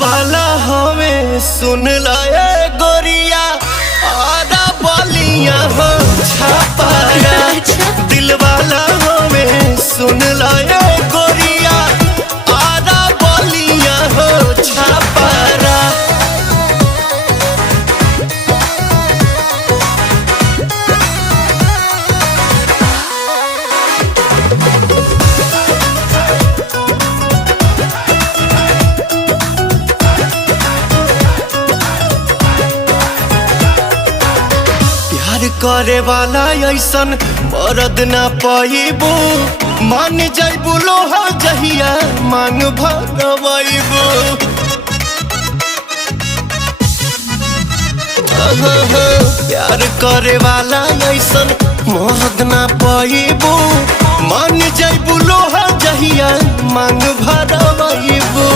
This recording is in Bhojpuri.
वाला हमें सुन लाए गोरिया आधा बलिया हो छापारा। दिल वाला हमें सुन लाए गोरिया आधा बलिया हो छापारा। प्यार करे वाला ऐसन मरद ना पाइबू, मान जाइबू लोहा जहिया मांग भरवाइबू। प्यार करे वाला ऐसन मरद ना पाइबू, मान जाइबू लोहा जहिया मांग भरवाइबू।